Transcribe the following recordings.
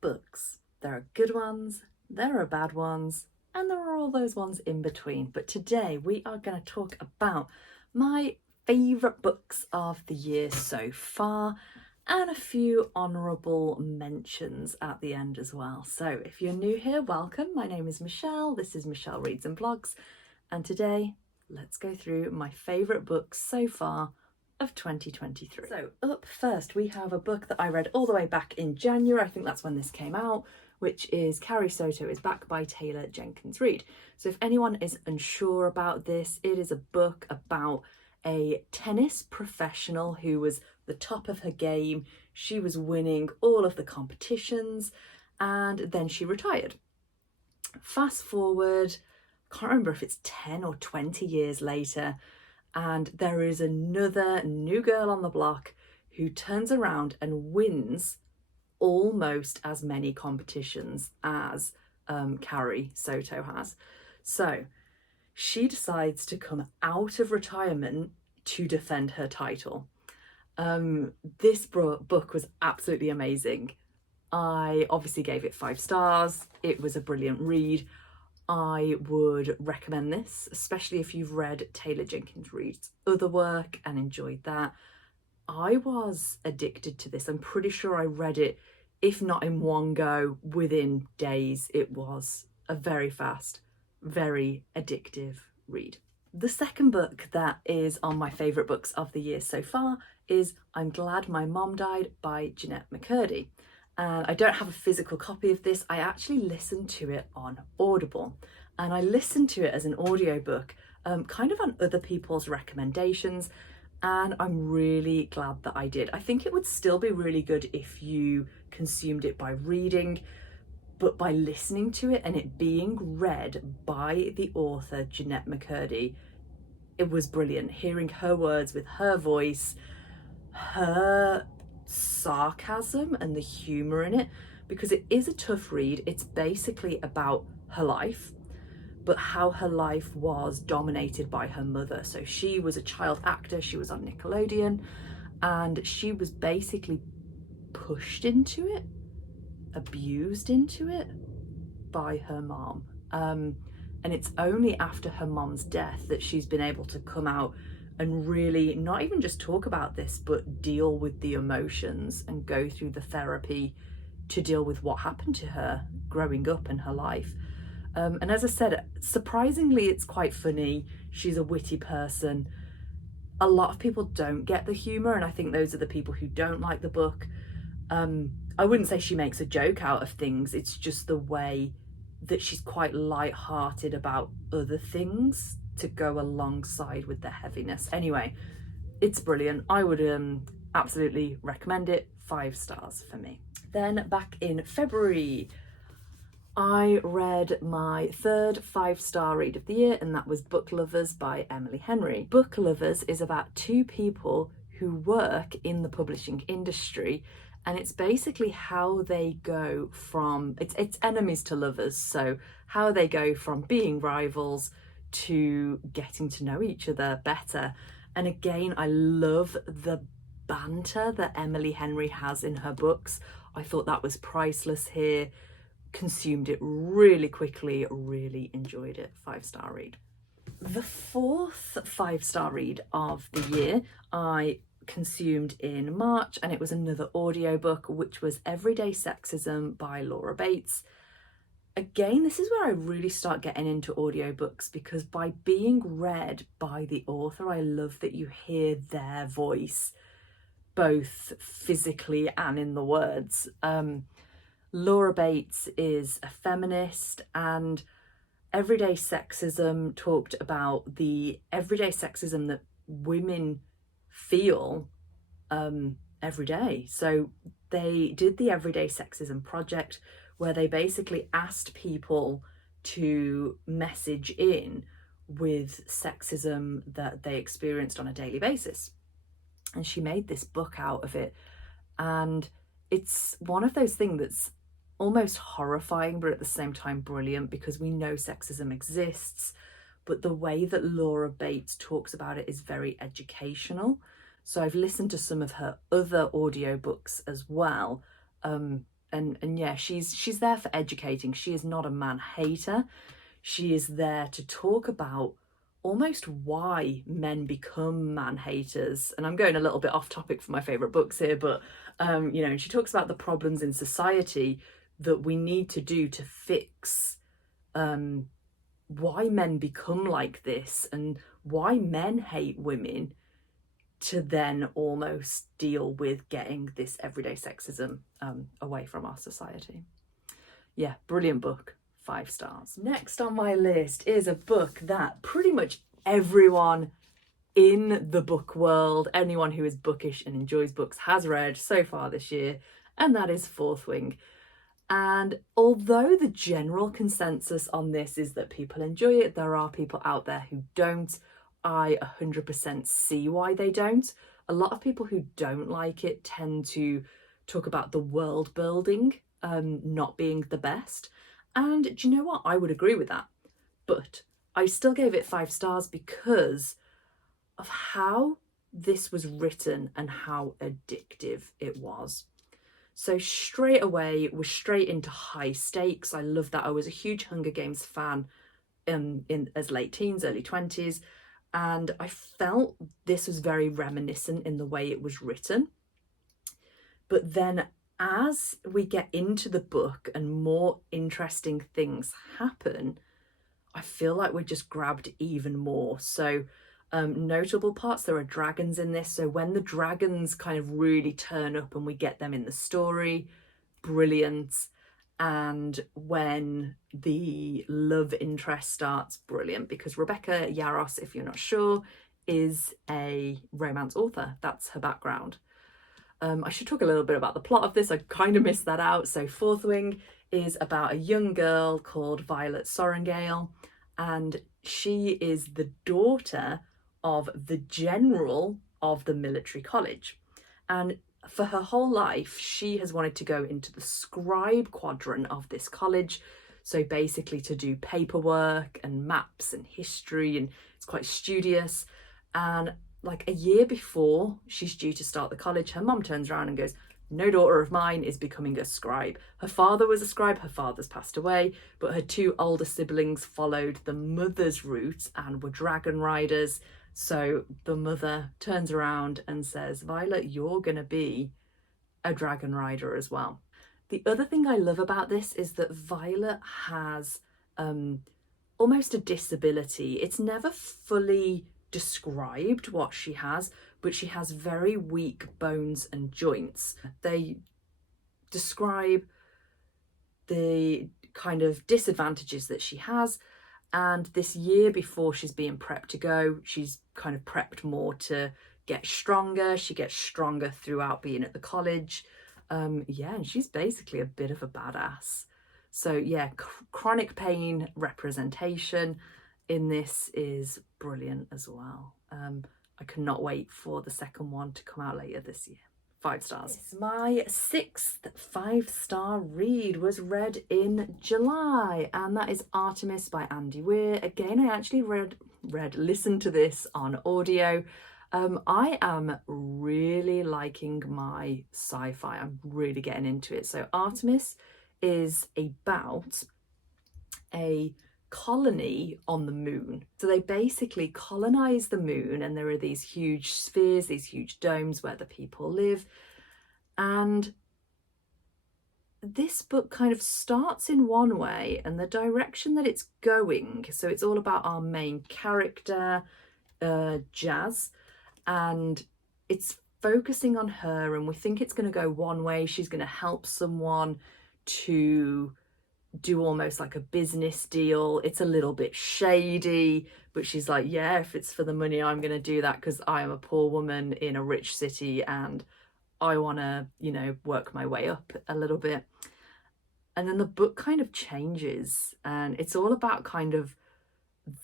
books. There are good ones, there are bad ones, and there are all those ones in between. But today we are going to talk about my favourite books of the year so far and a few honourable mentions at the end as well. So if you're new here, welcome. My name is Michelle. This is Michelle Reads and Blogs. And today, let's go through my favourite books so far of 2023. So up first, we have a book that I read all the way back in January. I think that's when this came out, which is Carrie Soto is Back by Taylor Jenkins Reid. So if anyone is unsure about this, it is a book about a tennis professional who was the top of her game. She was winning all of the competitions and then she retired. Fast forward, can't remember if it's 10 or 20 years later, and there is another new girl on the block who turns around and wins almost as many competitions as Carrie Soto has. So she decides to come out of retirement to defend her title. This book was absolutely amazing. I obviously gave it 5 stars. It was a brilliant read. I would recommend this, especially if you've read Taylor Jenkins Reid's other work and enjoyed that. I was addicted to this. I'm pretty sure I read it, if not in one go, within days. It was a very fast, very addictive read. The second book that is on my favourite books of the year so far is I'm Glad My Mom Died by Jennette McCurdy. And I don't have a physical copy of this. I actually listened to it on Audible, and I listened to it as an audiobook, kind of on other people's recommendations, and I'm really glad that I did. I think it would still be really good if you consumed it by reading, but by listening to it and it being read by the author Jennette McCurdy, it was brilliant. Hearing her words with her voice, her sarcasm and the humour in it, because it is a tough read. It's basically about her life, but how her life was dominated by her mother. So she was a child actor, she was on Nickelodeon, and she was basically pushed into it, abused into it by her mom. And it's only after her mom's death that she's been able to come out and really not even just talk about this, but deal with the emotions and go through the therapy to deal with what happened to her growing up in her life. And as I said, surprisingly, it's quite funny. She's a witty person. A lot of people don't get the humour, and I think those are the people who don't like the book. I wouldn't say she makes a joke out of things. It's just the way that she's quite light-hearted about other things to go alongside with the heaviness. Anyway, it's brilliant. I would absolutely recommend it. 5 stars for me. Then back in February, I read my third 5-star read of the year, and that was Book Lovers by Emily Henry. Book Lovers is about 2 people who work in the publishing industry, and it's basically how they go from, it's enemies to lovers, so how they go from being rivals to getting to know each other better. And again, I love the banter that Emily Henry has in her books. I thought that was priceless here. Consumed it really quickly, really enjoyed it. 5-star read. The fourth 5-star read of the year I consumed in March, and it was another audiobook, which was Everyday Sexism by Laura Bates. Again, this is where I really start getting into audiobooks, because by being read by the author, I love that you hear their voice, both physically and in the words. Laura Bates is a feminist, and Everyday Sexism talked about the everyday sexism that women feel every day. So they did the Everyday Sexism Project, where they basically asked people to message in with sexism that they experienced on a daily basis. And she made this book out of it. And it's one of those things that's almost horrifying, but at the same time brilliant, because we know sexism exists, but the way that Laura Bates talks about it is very educational. So I've listened to some of her other audiobooks as well. and yeah, she's there for educating. She is not a man hater. She is there to talk about almost why men become man haters. And I'm going a little bit off topic for my favourite books here, but you know, she talks about the problems in society that we need to do to fix why men become like this and why men hate women, to then almost deal with getting this everyday sexism away from our society. Yeah, brilliant book. 5 stars. Next on my list is a book that pretty much everyone in the book world, anyone who is bookish and enjoys books, has read so far this year, and that is Fourth Wing. And although the general consensus on this is that people enjoy it, there are people out there who don't. I 100% see why they don't. A lot of people who don't like it tend to talk about the world building not being the best. And do you know what? I would agree with that. But I still gave it 5 stars because of how this was written and how addictive it was. So straight away, we're straight into high stakes. I love that. I was a huge Hunger Games fan in as late teens, early 20s. And I felt this was very reminiscent in the way it was written. But then as we get into the book and more interesting things happen, I feel like we're just grabbed even more. So notable parts, there are dragons in this. So when the dragons kind of really turn up and we get them in the story, brilliant. And when the love interest starts, brilliant, because Rebecca Yarros, if you're not sure, is a romance author. That's her background. I should talk a little bit about the plot of this. I kind of missed that out. So Fourth Wing is about a young girl called Violet Sorrengail, and she is the daughter of the general of the military college. And for her whole life, she has wanted to go into the scribe quadrant of this college. So basically to do paperwork and maps and history, and it's quite studious. And like a year before she's due to start the college, her mom turns around and goes, no daughter of mine is becoming a scribe. Her father was a scribe, her father's passed away, but her 2 older siblings followed the mother's route and were dragon riders. So the mother turns around and says, Violet, you're going to be a dragon rider as well. The other thing I love about this is that Violet has almost a disability. It's never fully described what she has, but she has very weak bones and joints. They describe the kind of disadvantages that she has. And this year before she's being prepped to go, she's kind of prepped more to get stronger. She gets stronger throughout being at the college. Yeah, and she's basically a bit of a badass. So yeah, chronic pain representation in this is brilliant as well. I cannot wait for the second one to come out later this year. 5 stars. Yes, my 6th 5-star read was read in July, and that is Artemis by Andy Weir. Again, I actually listened to this on audio. I am really liking my sci-fi. I'm really getting into it. So Artemis is about a colony on the moon. So they basically colonize the moon, and there are these huge spheres, these huge domes where the people live. And this book kind of starts in one way, and the direction that it's going, so it's all about our main character, Jazz, and it's focusing on her, and we think it's going to go one way. She's going to help someone to do almost like a business deal. It's a little bit shady, but she's like, yeah, if it's for the money, I'm going to do that because I am a poor woman in a rich city and I want to, you know, work my way up a little bit. And then the book kind of changes, and it's all about kind of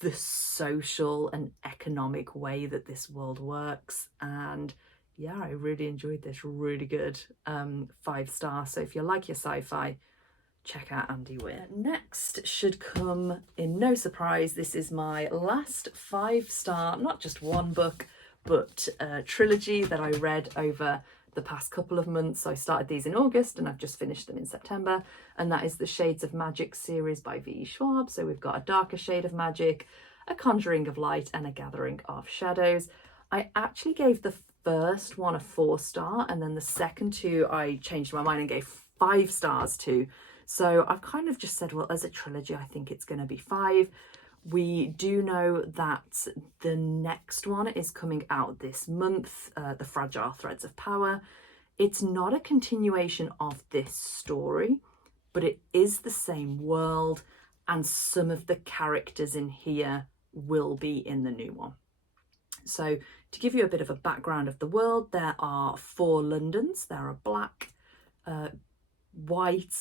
the social and economic way that this world works. And yeah, I really enjoyed this. Really good. 5 stars. So if you like your sci-fi, check out Andy Weir. Next should come in no surprise. This is my last 5-star, not just one book, but a trilogy that I read over the past couple of months. I started these in August and I've just finished them in September, and that is the Shades of Magic series by Schwab. So we've got a darker shade of magic, a conjuring of light, and a gathering of shadows. I actually gave the first one a 4-star, and then the second two I changed my mind and gave 5 stars to. So I've kind of just said, well, as a trilogy, I think it's going to be 5. We do know that the next one is coming out this month, The Fragile Threads of Power. It's not a continuation of this story, but it is the same world, and some of the characters in here will be in the new one. So to give you a bit of a background of the world, there are 4 Londons. There are black, white,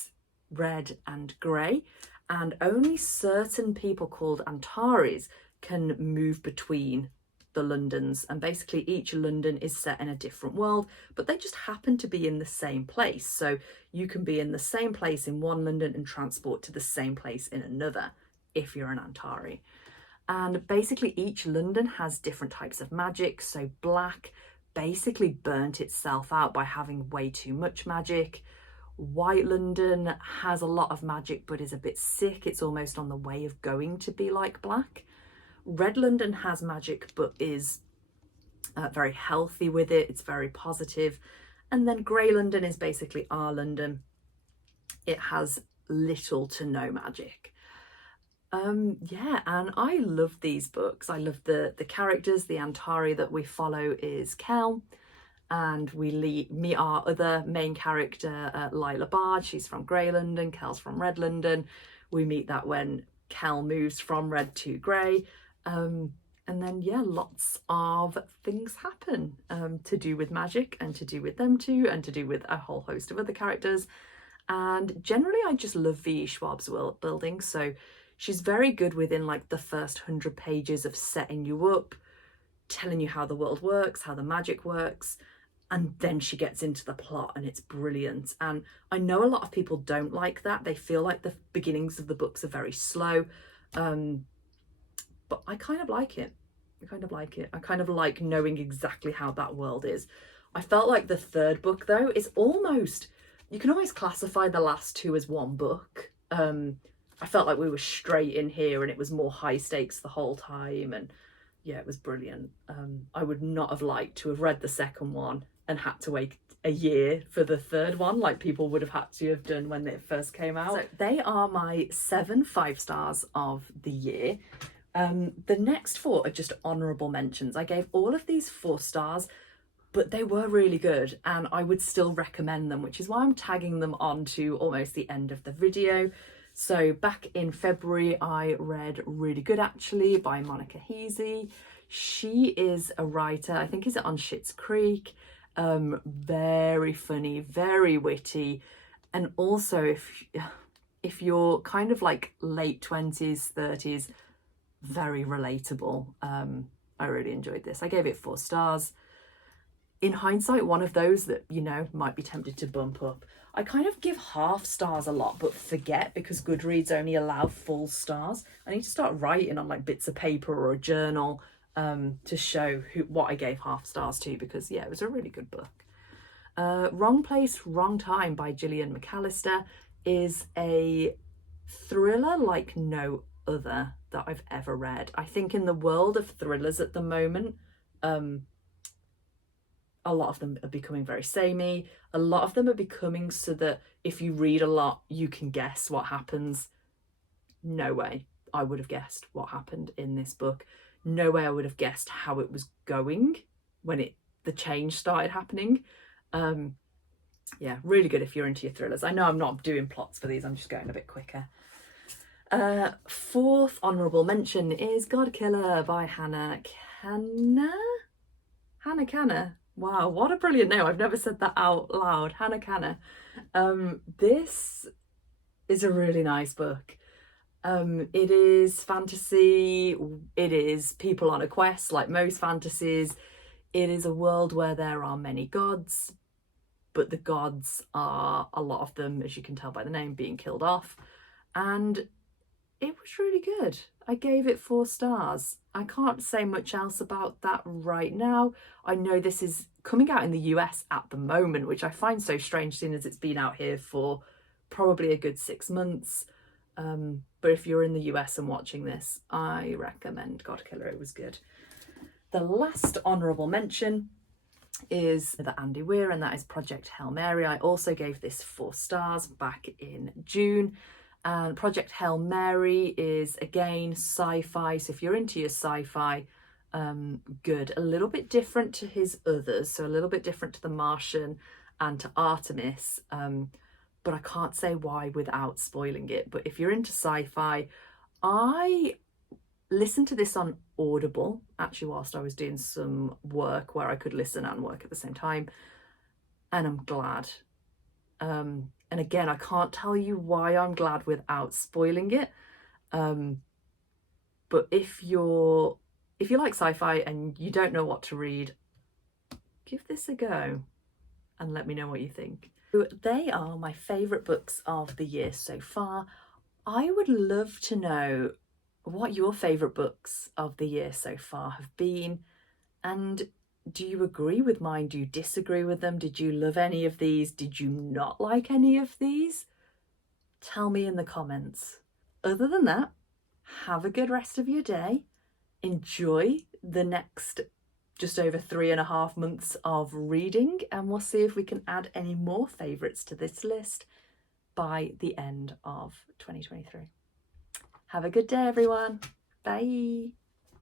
red and grey, and only certain people called Antares can move between the Londons, and basically each London is set in a different world, but they just happen to be in the same place. So you can be in the same place in one London and transport to the same place in another if you're an Antari. And basically each London has different types of magic. So black basically burnt itself out by having way too much magic. White London has a lot of magic but is a bit sick. It's almost on the way of going to be like black. Red London has magic but is very healthy with it. It's very positive. And then Grey London is basically our London. It has little to no magic. Yeah, and I love these books. I love the characters. The Antari that we follow is Kel, and we meet our other main character, Lila Bard. She's from Grey London, Kel's from Red London. We meet that when Kel moves from red to grey. And then, yeah, lots of things happen to do with magic and to do with them two and to do with a whole host of other characters. And generally, I just love V. Schwab's world building. So she's very good within like the first 100 pages of setting you up, telling you how the world works, how the magic works. And then she gets into the plot and it's brilliant. And I know a lot of people don't like that. They feel like the beginnings of the books are very slow. But I kind of like it. I kind of like knowing exactly how that world is. I felt like the third book, though, is almost, you can always classify the last 2 as one book. I felt like we were straight in here and it was more high stakes the whole time. And yeah, it was brilliant. I would not have liked to have read the second one and had to wait a year for the third one, like people would have had to have done when it first came out. So they are my 7 5-stars of the year. The next 4 are just honourable mentions. I gave all of these 4 stars, but they were really good and I would still recommend them, which is why I'm tagging them on to almost the end of the video. So back in February, I read Really Good Actually by Monica Heisey. She is a writer, I think is on Schitt's Creek. Very funny, very witty. And also if you're kind of like late 20s, 30s, very relatable. I really enjoyed this. I gave it 4 stars. In hindsight, one of those that, you know, might be tempted to bump up. I kind of give half stars a lot, but forget because Goodreads only allow full stars. I need to start writing on like bits of paper or a journal to show what I gave half stars to, because yeah, it was a really good book. Wrong Place, Wrong Time by Gillian McAllister is a thriller like no other that I've ever read. I think in the world of thrillers at the moment, a lot of them are becoming very samey. A lot of them are becoming so that if you read a lot, you can guess what happens. No way I would have guessed what happened in this book. No way I would have guessed how it was going when the change started happening. Yeah, really good if you're into your thrillers. I know I'm not doing plots for these, I'm just going a bit quicker. 4th honourable mention is Godkiller by Hannah Kanna. Wow, what a brilliant name. I've never said that out loud. Hannah Kanna. This is a really nice book. It is fantasy. It is people on a quest like most fantasies. It is a world where there are many gods, but the gods are, a lot of them, as you can tell by the name, being killed off. And it was really good. I gave it 4 stars. I can't say much else about that right now. I know this is coming out in the US at the moment, which I find so strange seeing as it's been out here for probably a good 6 months. But if you're in the US and watching this, I recommend Godkiller. It was good. The last honourable mention is the Andy Weir, and that is Project Hail Mary. I also gave this 4 stars back in June. And Project Hail Mary is, again, sci-fi. So if you're into your sci-fi, good. A little bit different to his others. So a little bit different to The Martian and to Artemis. But I can't say why without spoiling it. But if you're into sci-fi, I listened to this on Audible, actually, whilst I was doing some work where I could listen and work at the same time. And I'm glad. And again, I can't tell you why I'm glad without spoiling it. But if you like sci-fi and you don't know what to read, give this a go and let me know what you think. They are my favourite books of the year so far. I would love to know what your favourite books of the year so far have been, and do you agree with mine? Do you disagree with them? Did you love any of these? Did you not like any of these? Tell me in the comments. Other than that, have a good rest of your day. Enjoy the next just over 3.5 months of reading, and we'll see if we can add any more favourites to this list by the end of 2023. Have a good day, everyone. Bye.